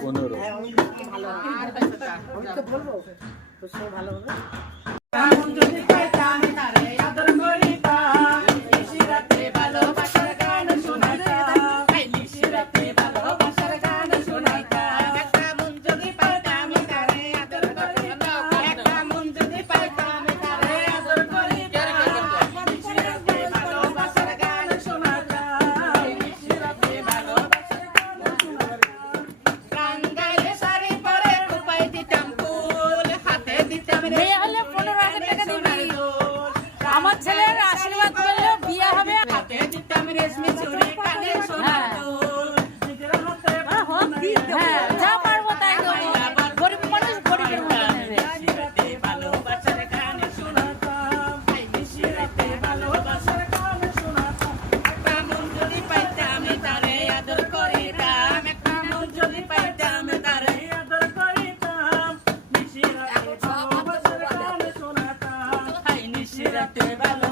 পনেরো। ভালো ভালো হলে আমার ছেলে Siempre te valoro.